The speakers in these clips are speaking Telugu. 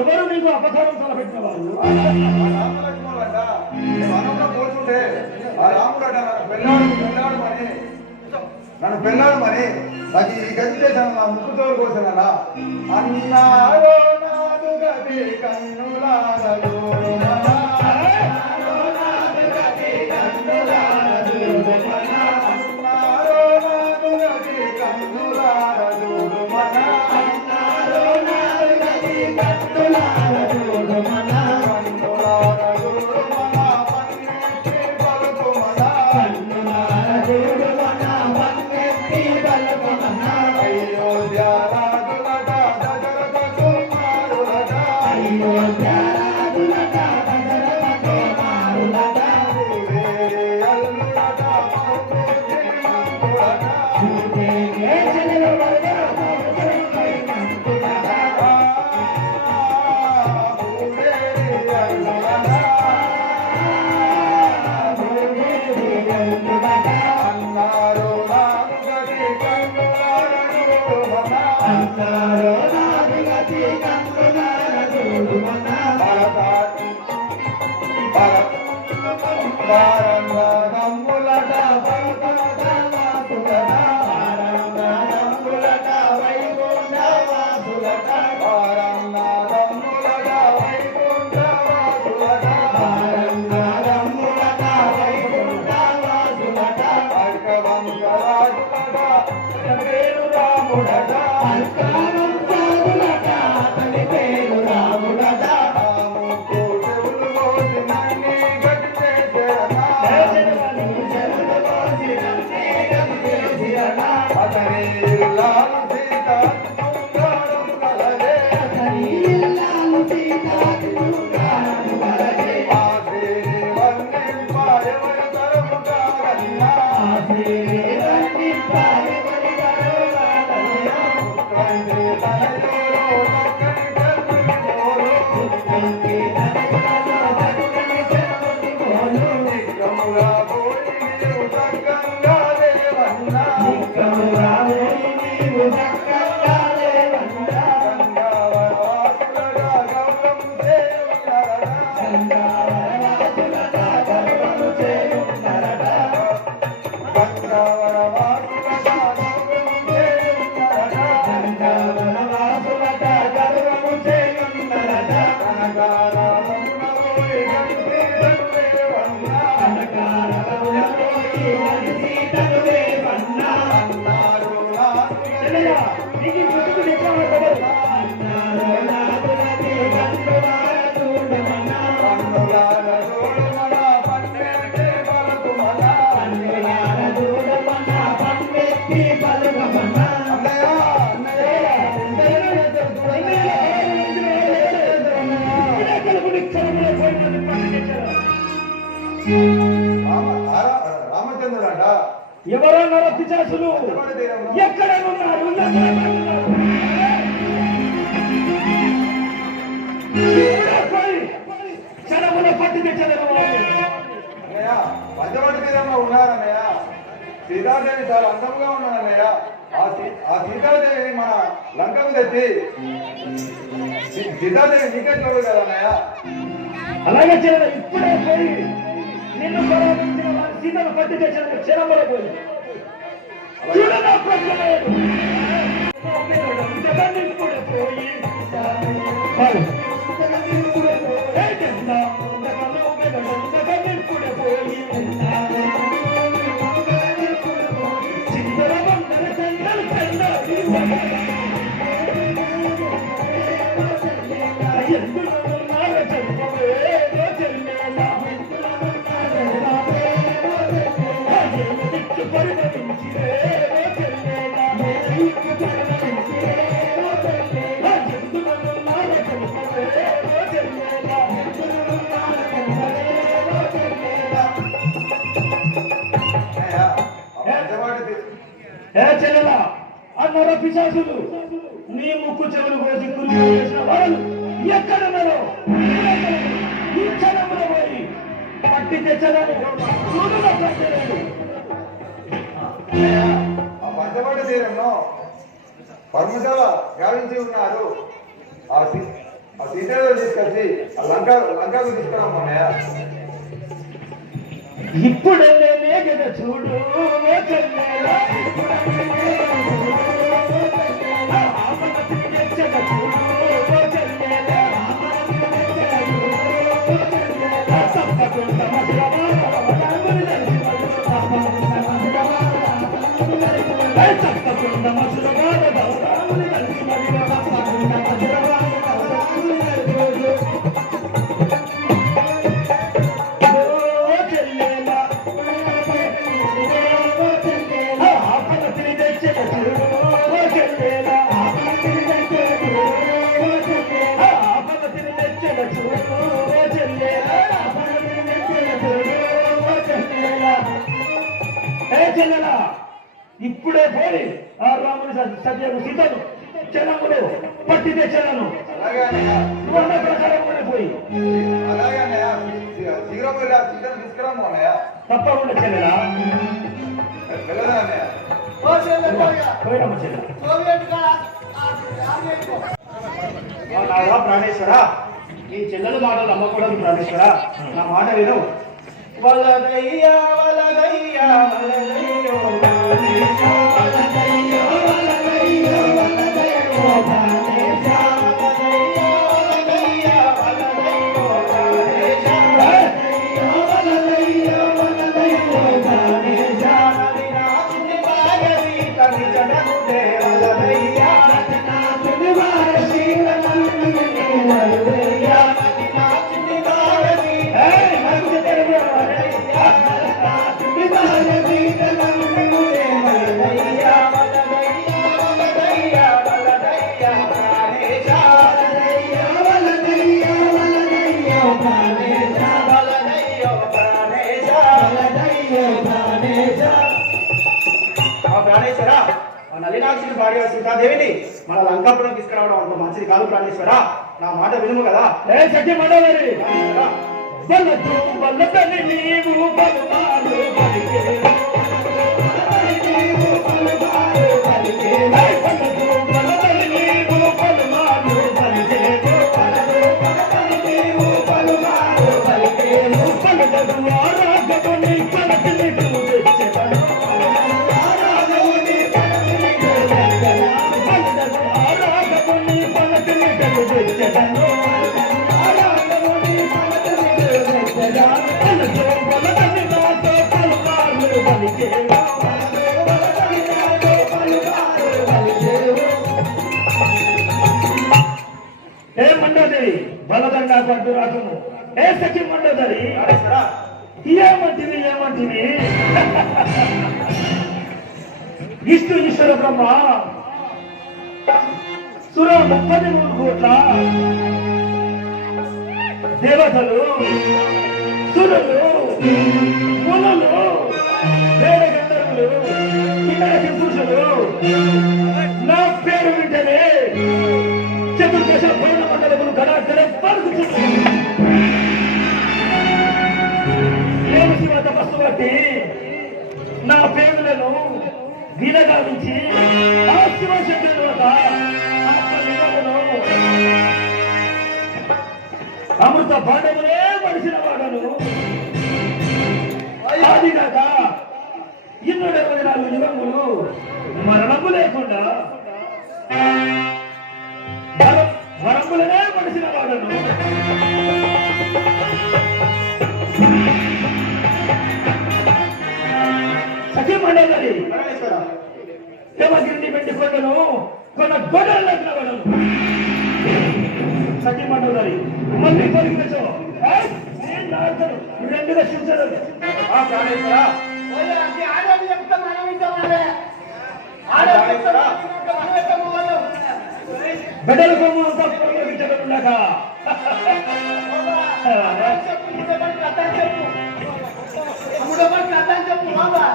ఎవరు నీకు అపకారం తలపెట్టిన వాళ్ళు పోతుంటే ఆ రాముడు అంట నన్ను పెళ్ళాడు పెళ్ళాడమని నన్ను పెళ్ళాడమని నాకు ఈ గది చేశాను నా ముక్కుతో కోసానన్నా అన్నారో నాదు గది కన్నులారదు. అన్నారు వినాయకులకు నిత్యములు పోయినది పండించరా. రామచంద్రుడంట ఎవరో నరతి చేసులు ఎక్కడ ఉన్నారు? పంచవటి తీరంలో ఉన్నారన్నయ్య? సీతాదేవి చాలా అందంగా ఉన్నారన్నయ్య. ఆ సీతాదేవి మన లంకకు తెచ్చి సీతాదేవి నీకే చూడదు కదన్నయ్య అలాగే చేయడం ఇప్పుడే పోయి నిన్ను సీతను పట్టి తెచ్చిన క్షణములో పోయి. చూడగా ప్రజలేదు ఇప్పుడే పోయి ఏ చెల్లెలా అన్నర పిశాసులు నీ ముక్కు చెవులు కోసి కురుగు చేసిన వాళ్ళు ఎక్కడున్నారో ఈ క్షణంలో పోయి పట్టి తెచ్చలేదు చూడుగా పట్టలేదు తీరంలో పర్మశాల గావించి ఉన్నారు. ఆ సీతలో తీసుకొచ్చి ఆ లంక లంకకు తీసుకురామన్నయ్య. ఇప్పుడు కదా చూడు చూడు తప్పకుండా నాదా ప్రాణేశ్వర. నీ చెల్లెల మాటలు నమ్మకూడదు ప్రాణేశ్వర. నా మాట విను. వలదయ్యా వలదయ్యా వలదయ్యో వలదయ్యో, వలదయ్యో, వలదయ్యో వలదయ్యో, నలినాక్షుని భార్య సీతాదేవిని మన లంకాపురం తీసుకురావడం అంత మంచిది కాదు ప్రాణేశ్వర. నా మాట వినుము కదా? సత్యం నీవు పట్టు రాకును ఏ సఖి మండోదరి? ప్రాణేశ్వర, ఏమంటివి ఏమంటివి ఇష్టు ఈశ్వర బ్రహ్మ సుర ముప్పది మూడు కోట్ల దేవతలు సురులు మునులు వేద గంధర్వులు కిన్నర పురుషులు నా పేరు వింటనే చతుర్దశ పైన మండలములు గడాచర పలుకుతున్నాయి నేను శివ తపస్సు బట్టి నా పేరులను వినగావించి ఆ అమృత పాండవులే వాడను ఆదిగాక ఇన్నూట ఇరవై నాలుగు యుగములు మరణము లేకుండా వరం- వరములనే మనిషిన వాడను. సత్యమండలి ప్రాణేశ్వర, దేవగిరిని వెండి కొండను కొన్న గొడవలు లేకపోవడం సత్యమండలి మళ్ళీ పొలిగినచో రెండు రక్షించడం ఆ ప్రాణేశ్వర, బిడ్డల కొమ్ము అంతా పొలిగించబడుండక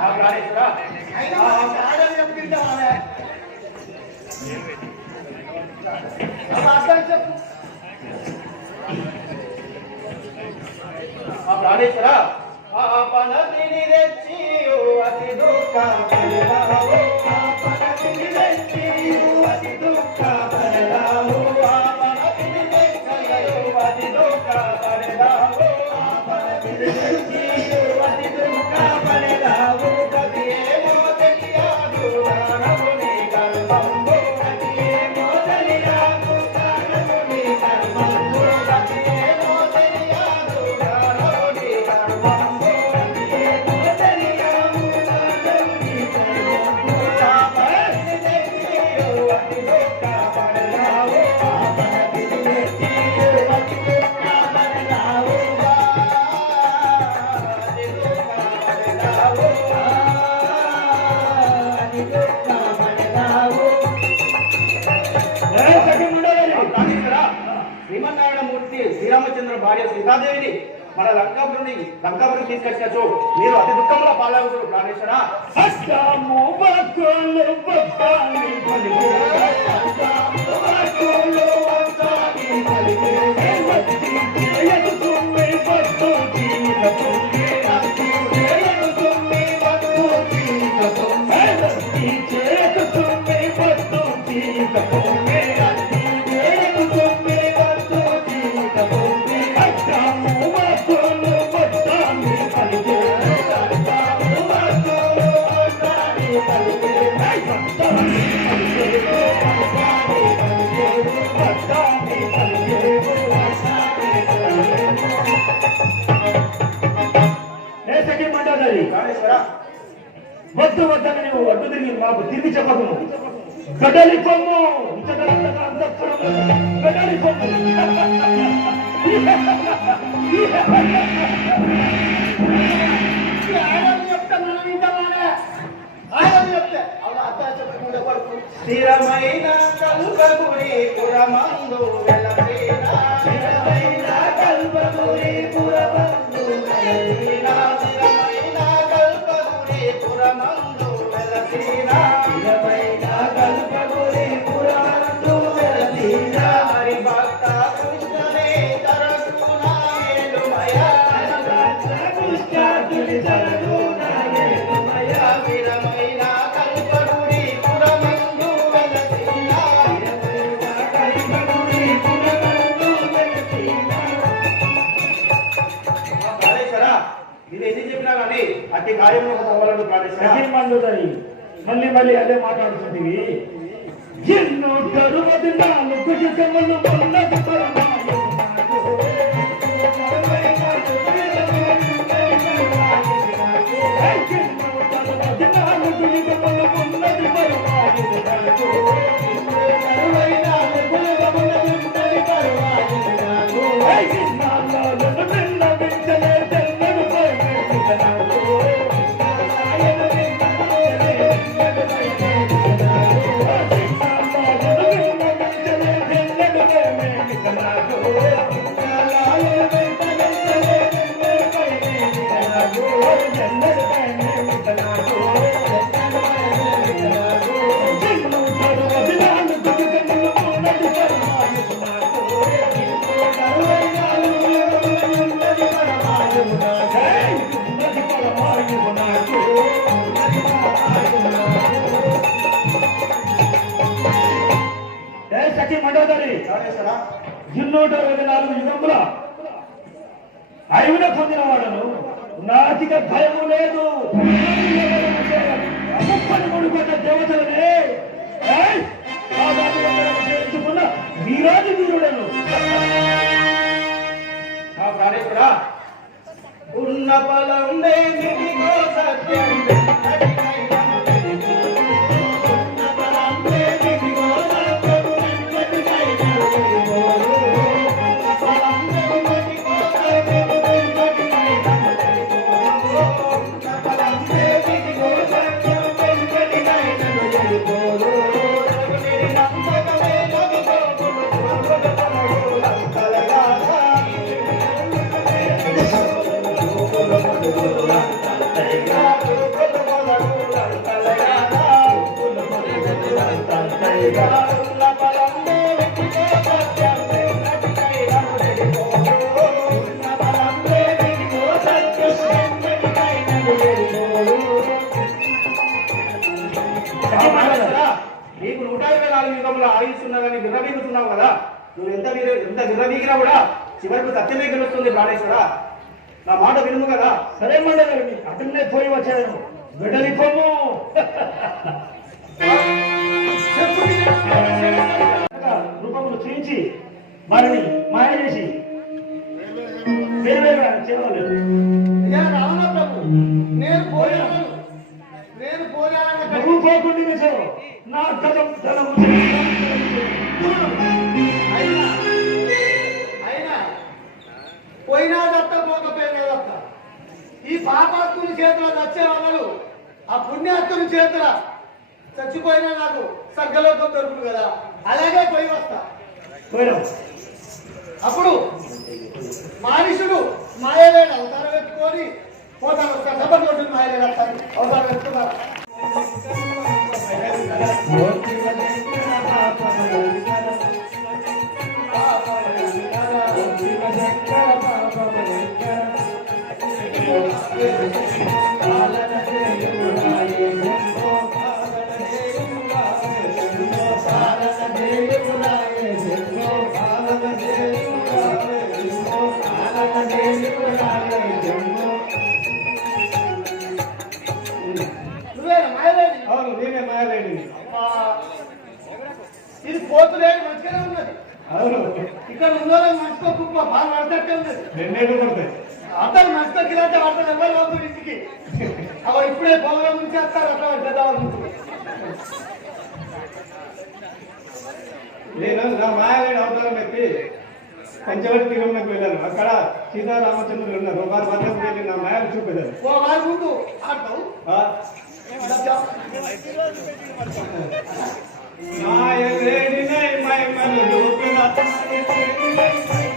ఆ ప్రాణేశ్వర, ఆ ప్రాణేశ్వర ఆ పనతిని తెచ్చి అతి దుఃఖ ఆ తీసుకొచ్చినచ్చు మీరు అతి దుఃఖంలో పాల్గొంటారు ప్రాణేశ్వర అడ్డు తిరిగి మాకు తిరిగి గడలి కొమ్ము. ఇంతకలంతగా గడలి కొమ్ము స్థిరమైన కల్పగుడి పురమందు వెలసిన స్థిరమైన కల్పగుడి పురమందు ఇది ఎన్ని చెప్పినా కానీ అతి కార్యంలో తవ్వాలను ప్రాణేశ్వర సెకండ్ మళ్ళీ మళ్ళీ అదే మాట్లాడుతుంది ఎన్నో తరువది నాలుగు జగములు ఉన్నది పరమాయు ఇన్నూట ఇరవై నాలుగు యుగముల. అయిన పొందిన వాడను. నాటిక భయము లేదు. ముప్పని మూడు కొట్ట దేవతలనే. చేర్చుకున్న వీరాజు వీరుడను. ఆ ఉన్న బలం లేనిదిగో సత్యం. యుగంలో ఆయుస్తున్నదని విర్రవీగుతున్నావు కదా. నువ్వు ఎంత విర ఎంత విర్రవీగినా కూడా చివరికి సత్యమే గెలుస్తుంది ప్రాణేశ్వర. నా మాట వినుము కదా. సరే మండలి అతన్నే పోయి వచ్చాను వెడలి పొమ్ము రూపములు చూయించి వారిని మాయ చేసి. నేను పోయాను. నేను పోయాను నువ్వు పోకుండా నా ధనం ధనము అయినా అయినా పోయినా దత్త పోకపోయినా దత్త ఈ పాపాత్ముని చేతుల చచ్చే వాళ్ళు ఆ పుణ్యాత్ముని చేతుల చచ్చిపోయినా నాకు సగ్గలోకం దొరుకుతుంది కదా. అలాగే పోయి వస్తా. పోయినా. అప్పుడు మానుషుడు మాయలేడు అవతారం ఎత్తుకొని పోతాను డబ్బల్ కొట్టిన మాయలేడు అంటారు అవతారం ఎత్తుకున్నారు Yes. ఇక్కడ ఉన్నోళ్ళకి మంచిగా కుప్ప బాగా పడతట్టే ఉన్నది రెండేళ్ళు పడతాయి అందరు మంచిగా కిరాటే పడతారు ఎవరు లోపల ఇంటికి అవి ఇప్పుడే పొలం నుంచి వస్తారు అట్లా పెద్దవాళ్ళు ఉంటుంది. నేను నా మాయలేని అవతారం ఎత్తి పంచవటి తీరంలోకి వెళ్ళాను అక్కడ సీతారామచంద్రులు ఉన్నారు వారి వద్దకు వెళ్ళి నా మాయలు చూపెట్టాను ఓ వారి ముందు ఆడతావు I am very nice, my mother, don't be not.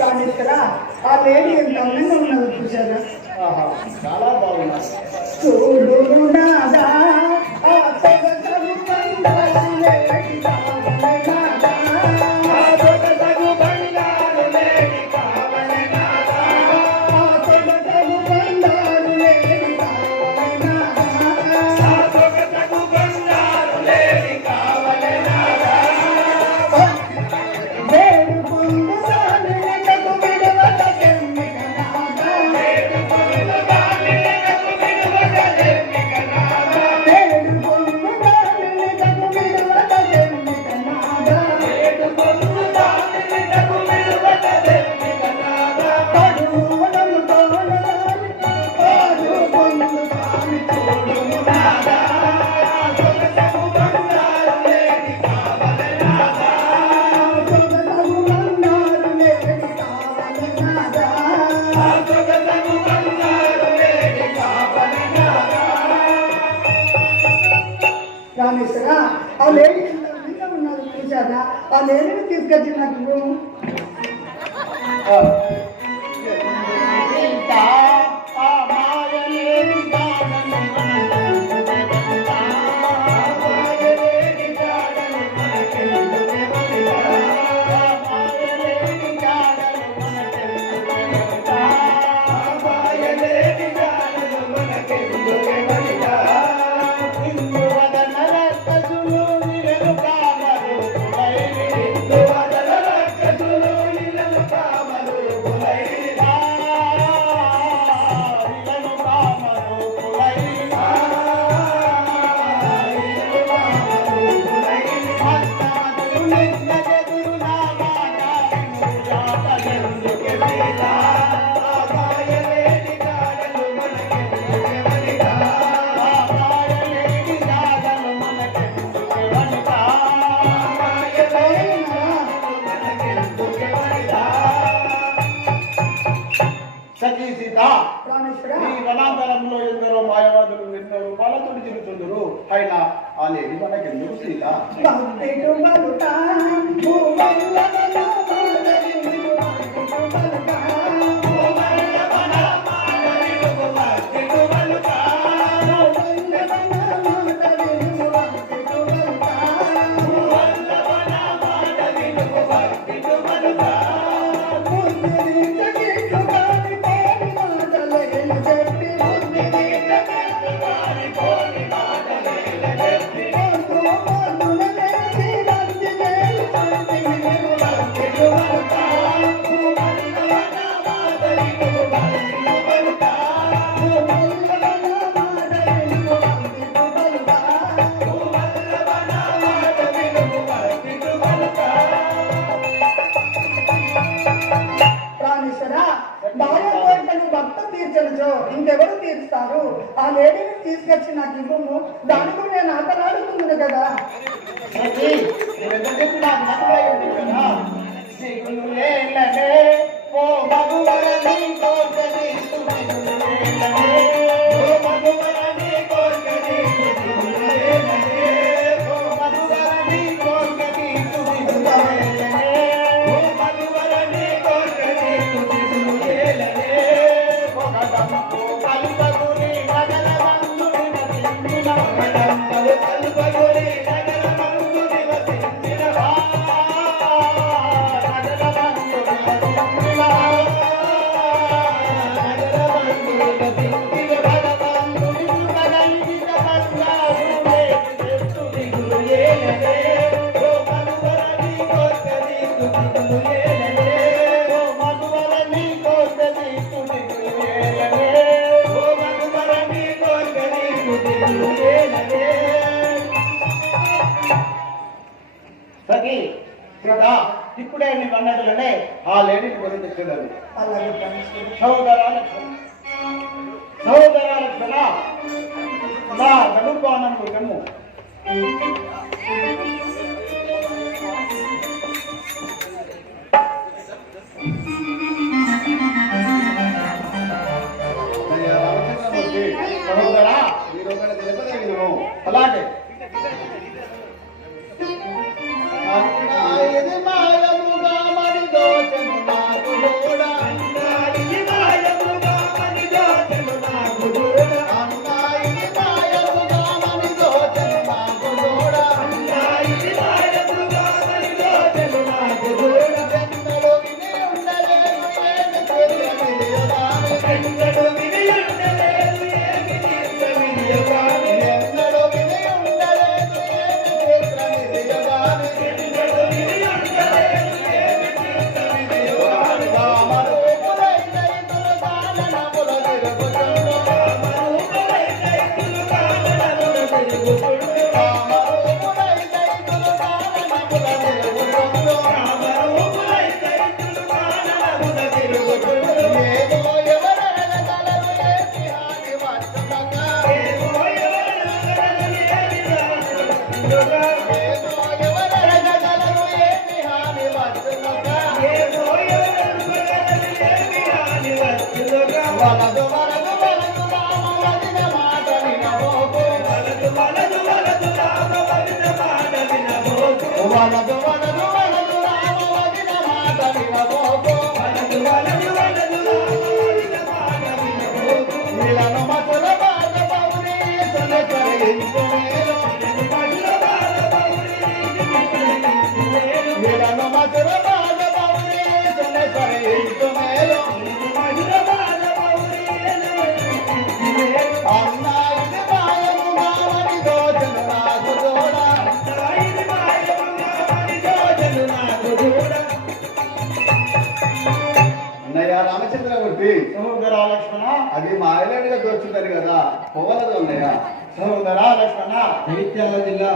రామేశ్వరా ఆ లేడీ ఎంత అందంగా ఉన్నదో చూసారా చాలా బాగున్నారు చూడు నాదా రామేశ్వర ఆ లేడీ ఎంత చూసారా ఆ లేడీని తీసుకొచ్చి నాకు తిరుగుతుందరు అయినా ఆ లేడీ మనకెందుకు సీత తెలుసో ఇంకెవరు తీర్స్తారు? ఆ లేడీని తీసుకొచ్చి నాకు ఇవ్వము. దానికి నేను ఆటలాడుతుంది కదా. ఓ భగవాన్ ఓ భగవాన్